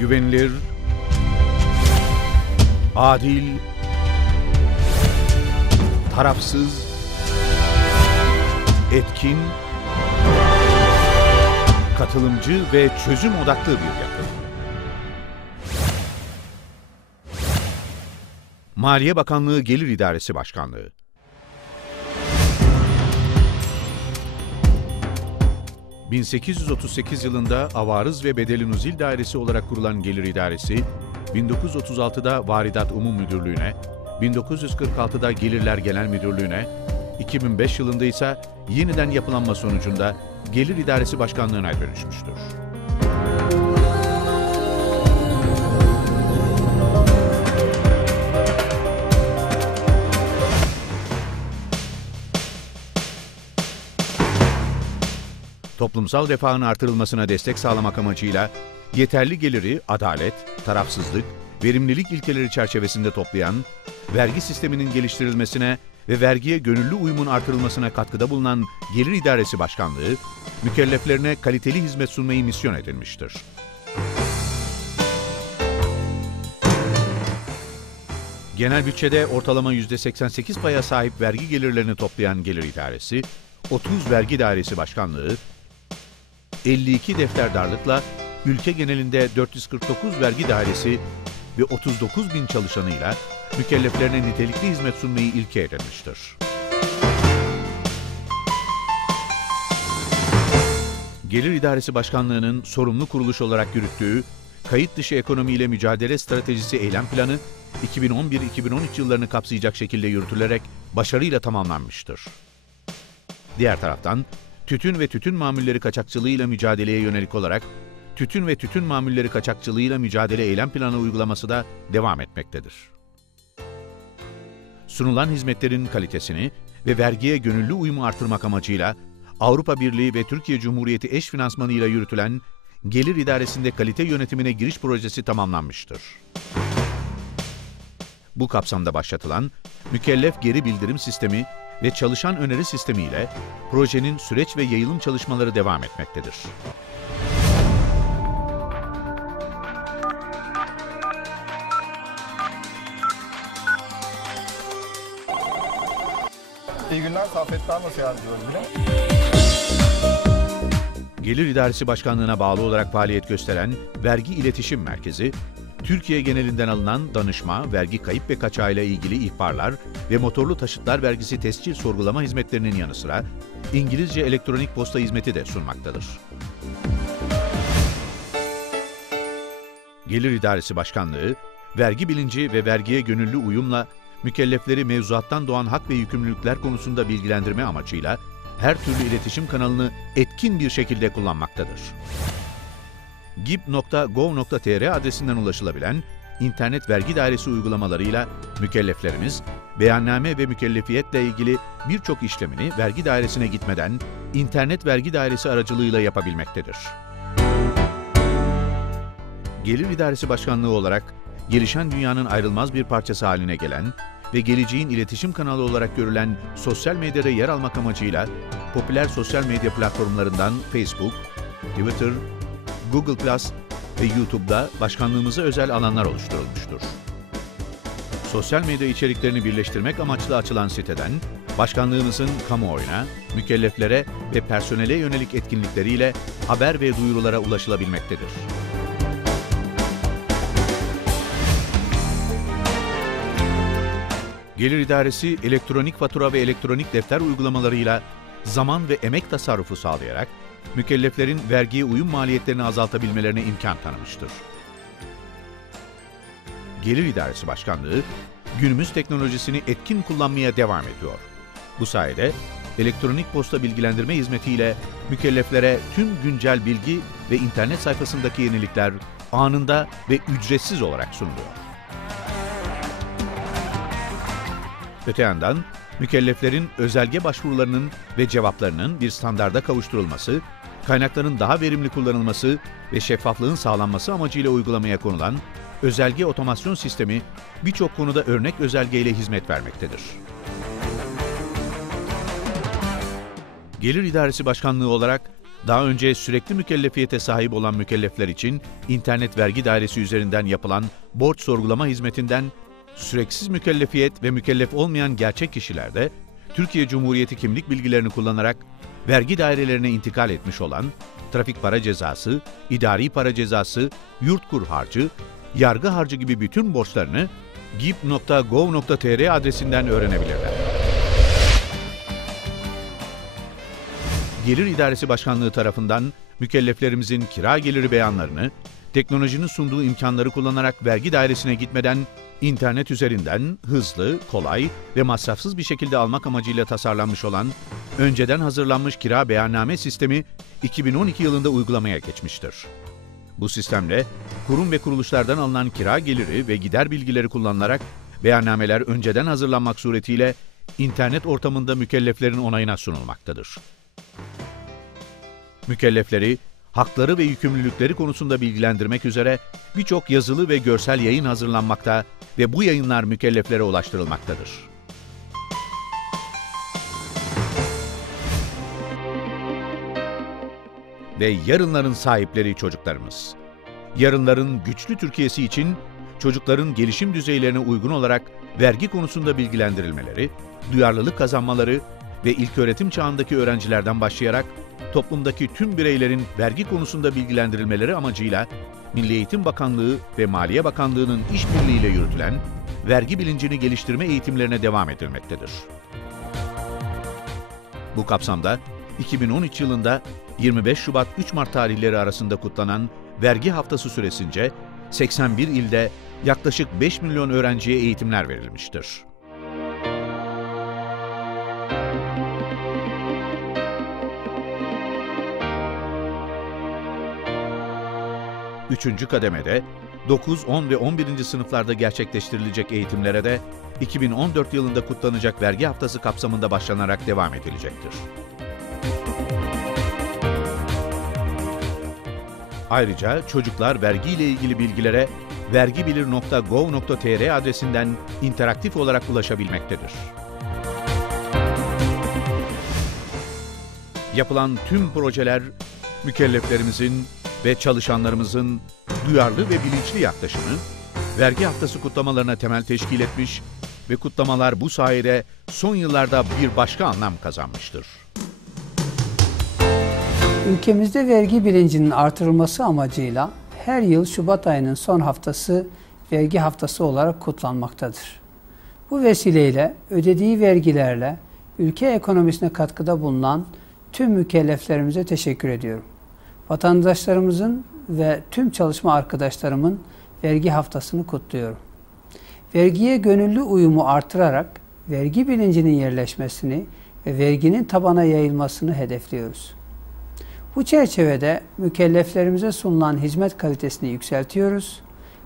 güvenilir, adil, tarafsız, etkin, katılımcı ve çözüm odaklı bir yapı. Maliye Bakanlığı Gelir İdaresi Başkanlığı ...1838 yılında Avarız ve Bedeli Nuzil Dairesi olarak kurulan Gelir İdaresi... ...1936'da Varidat Umum Müdürlüğü'ne... ...1946'da Gelirler Genel Müdürlüğü'ne... ...2005 yılında ise yeniden yapılanma sonucunda Gelir İdaresi Başkanlığı'na dönüşmüştür. Toplumsal refahın artırılmasına destek sağlamak amacıyla yeterli geliri adalet, tarafsızlık, verimlilik ilkeleri çerçevesinde toplayan, vergi sisteminin geliştirilmesine ve vergiye gönüllü uyumun artırılmasına katkıda bulunan Gelir İdaresi Başkanlığı, mükelleflerine kaliteli hizmet sunmayı misyon edinmiştir. Genel bütçede ortalama %88 paya sahip vergi gelirlerini toplayan Gelir İdaresi, 30 Vergi Dairesi Başkanlığı, 52 defterdarlıkla ülke genelinde 449 vergi dairesi ve 39 bin çalışanıyla mükelleflerine nitelikli hizmet sunmayı ilke edinmiştir. Gelir İdaresi Başkanlığı'nın sorumlu kuruluş olarak yürüttüğü Kayıt Dışı Ekonomiyle Mücadele Stratejisi Eylem Planı 2011-2013 yıllarını kapsayacak şekilde yürütülerek başarıyla tamamlanmıştır. Diğer taraftan tütün ve tütün mamulleri kaçakçılığıyla mücadeleye yönelik olarak tütün ve tütün mamulleri kaçakçılığıyla mücadele eylem planı uygulaması da devam etmektedir. Sunulan hizmetlerin kalitesini ve vergiye gönüllü uyumu artırmak amacıyla Avrupa Birliği ve Türkiye Cumhuriyeti eş finansmanıyla yürütülen Gelir İdaresi'nde kalite yönetimine giriş projesi tamamlanmıştır. Bu kapsamda başlatılan mükellef geri bildirim sistemi ve çalışan öneri sistemiyle projenin süreç ve yayılım çalışmaları devam etmektedir. İyi günler, Saffet'ten nasıl yardımcı olabilirim? Gelir İdaresi Başkanlığı'na bağlı olarak faaliyet gösteren Vergi İletişim Merkezi, Türkiye genelinden alınan danışma, vergi kayıp ve kaçağıyla ilgili ihbarlar ve motorlu taşıtlar vergisi tescil sorgulama hizmetlerinin yanı sıra İngilizce elektronik posta hizmeti de sunmaktadır. Gelir İdaresi Başkanlığı, vergi bilinci ve vergiye gönüllü uyumla mükellefleri mevzuattan doğan hak ve yükümlülükler konusunda bilgilendirme amacıyla her türlü iletişim kanalını etkin bir şekilde kullanmaktadır. gib.gov.tr adresinden ulaşılabilen internet vergi dairesi uygulamalarıyla mükelleflerimiz beyanname ve mükellefiyetle ilgili birçok işlemini vergi dairesine gitmeden internet vergi dairesi aracılığıyla yapabilmektedir. Gelir İdaresi Başkanlığı olarak gelişen dünyanın ayrılmaz bir parçası haline gelen ve geleceğin iletişim kanalı olarak görülen sosyal medyada yer almak amacıyla popüler sosyal medya platformlarından Facebook, Twitter, Google Plus ve YouTube'da başkanlığımıza özel alanlar oluşturulmuştur. Sosyal medya içeriklerini birleştirmek amaçlı açılan siteden, başkanlığımızın kamuoyuna, mükelleflere ve personele yönelik etkinlikleriyle haber ve duyurulara ulaşılabilmektedir. Gelir İdaresi elektronik fatura ve elektronik defter uygulamalarıyla zaman ve emek tasarrufu sağlayarak mükelleflerin vergiye uyum maliyetlerini azaltabilmelerine imkan tanımıştır. Gelir İdaresi Başkanlığı günümüz teknolojisini etkin kullanmaya devam ediyor. Bu sayede elektronik posta bilgilendirme hizmetiyle mükelleflere tüm güncel bilgi ve internet sayfasındaki yenilikler anında ve ücretsiz olarak sunuluyor. Öte yandan mükelleflerin özelge başvurularının ve cevaplarının bir standarda kavuşturulması, kaynakların daha verimli kullanılması ve şeffaflığın sağlanması amacıyla uygulamaya konulan özelge otomasyon sistemi birçok konuda örnek özelge ile hizmet vermektedir. Gelir İdaresi Başkanlığı olarak Daha önce sürekli mükellefiyete sahip olan mükellefler için internet vergi dairesi üzerinden yapılan borç sorgulama hizmetinden süreksiz mükellefiyet ve mükellef olmayan gerçek kişilerde Türkiye Cumhuriyeti kimlik bilgilerini kullanarak vergi dairelerine intikal etmiş olan trafik para cezası, idari para cezası, yurt kur harcı, yargı harcı gibi bütün borçlarını gip.gov.tr adresinden öğrenebilirler. Gelir İdaresi Başkanlığı tarafından mükelleflerimizin kira geliri beyanlarını, teknolojinin sunduğu imkanları kullanarak vergi dairesine gitmeden internet üzerinden hızlı, kolay ve masrafsız bir şekilde almak amacıyla tasarlanmış olan önceden hazırlanmış kira beyanname sistemi 2012 yılında uygulamaya geçmiştir. Bu sistemle kurum ve kuruluşlardan alınan kira geliri ve gider bilgileri kullanılarak beyannameler önceden hazırlanmak suretiyle internet ortamında mükelleflerin onayına sunulmaktadır. Mükellefleri hakları ve yükümlülükleri konusunda bilgilendirmek üzere birçok yazılı ve görsel yayın hazırlanmakta ve bu yayınlar mükelleflere ulaştırılmaktadır. Ve yarınların sahipleri çocuklarımız. Yarınların güçlü Türkiye'si için çocukların gelişim düzeylerine uygun olarak vergi konusunda bilgilendirilmeleri, duyarlılık kazanmaları ve ilköğretim çağındaki öğrencilerden başlayarak toplumdaki tüm bireylerin vergi konusunda bilgilendirilmeleri amacıyla Milli Eğitim Bakanlığı ve Maliye Bakanlığı'nın işbirliğiyle yürütülen vergi bilincini geliştirme eğitimlerine devam edilmektedir. Bu kapsamda 2013 yılında 25 Şubat 3 Mart tarihleri arasında kutlanan vergi haftası süresince 81 ilde yaklaşık 5 milyon öğrenciye eğitimler verilmiştir. Üçüncü kademede 9, 10 ve 11. sınıflarda gerçekleştirilecek eğitimlere de 2014 yılında kutlanacak vergi haftası kapsamında başlanarak devam edilecektir. Ayrıca çocuklar vergi ile ilgili bilgilere vergibilir.gov.tr adresinden interaktif olarak ulaşabilmektedir. Yapılan tüm projeler mükelleflerimizin ve çalışanlarımızın duyarlı ve bilinçli yaklaşımı, vergi haftası kutlamalarına temel teşkil etmiş ve kutlamalar bu sayede son yıllarda bir başka anlam kazanmıştır. Ülkemizde vergi bilincinin artırılması amacıyla her yıl Şubat ayının son haftası vergi haftası olarak kutlanmaktadır. Bu vesileyle ödediği vergilerle ülke ekonomisine katkıda bulunan tüm mükelleflerimize teşekkür ediyorum. Vatandaşlarımızın ve tüm çalışma arkadaşlarımın vergi haftasını kutluyorum. Vergiye gönüllü uyumu artırarak vergi bilincinin yerleşmesini ve verginin tabana yayılmasını hedefliyoruz. Bu çerçevede mükelleflerimize sunulan hizmet kalitesini yükseltiyoruz,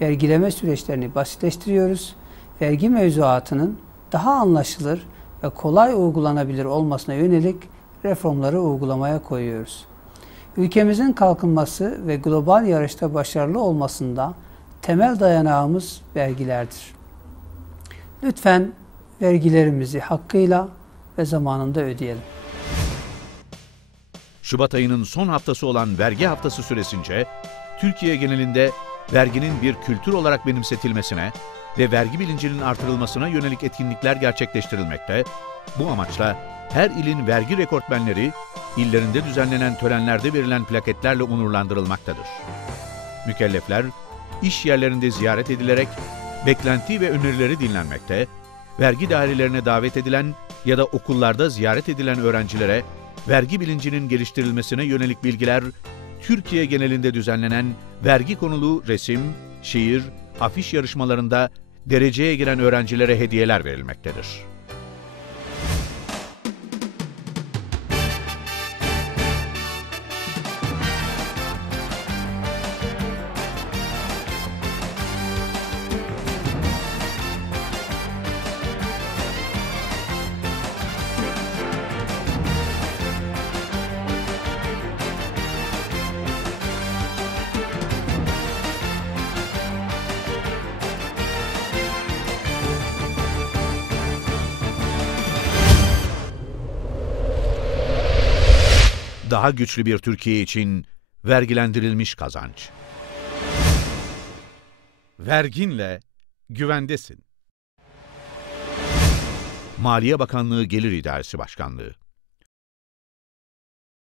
vergileme süreçlerini basitleştiriyoruz, vergi mevzuatının daha anlaşılır ve kolay uygulanabilir olmasına yönelik reformları uygulamaya koyuyoruz. Ülkemizin kalkınması ve global yarışta başarılı olmasında temel dayanağımız vergilerdir. Lütfen vergilerimizi hakkıyla ve zamanında ödeyelim. Şubat ayının son haftası olan vergi haftası süresince Türkiye genelinde verginin bir kültür olarak benimsetilmesine ve vergi bilincinin artırılmasına yönelik etkinlikler gerçekleştirilmekte. Bu amaçla her ilin vergi rekortmenleri illerinde düzenlenen törenlerde verilen plaketlerle onurlandırılmaktadır. Mükellefler iş yerlerinde ziyaret edilerek beklenti ve önerileri dinlenmekte, vergi dairelerine davet edilen ya da okullarda ziyaret edilen öğrencilere vergi bilincinin geliştirilmesine yönelik bilgiler Türkiye genelinde düzenlenen vergi konulu resim, şiir, afiş yarışmalarında dereceye giren öğrencilere hediyeler verilmektedir. Daha güçlü bir Türkiye için vergilendirilmiş kazanç. Verginle güvendesin. Maliye Bakanlığı Gelir İdaresi Başkanlığı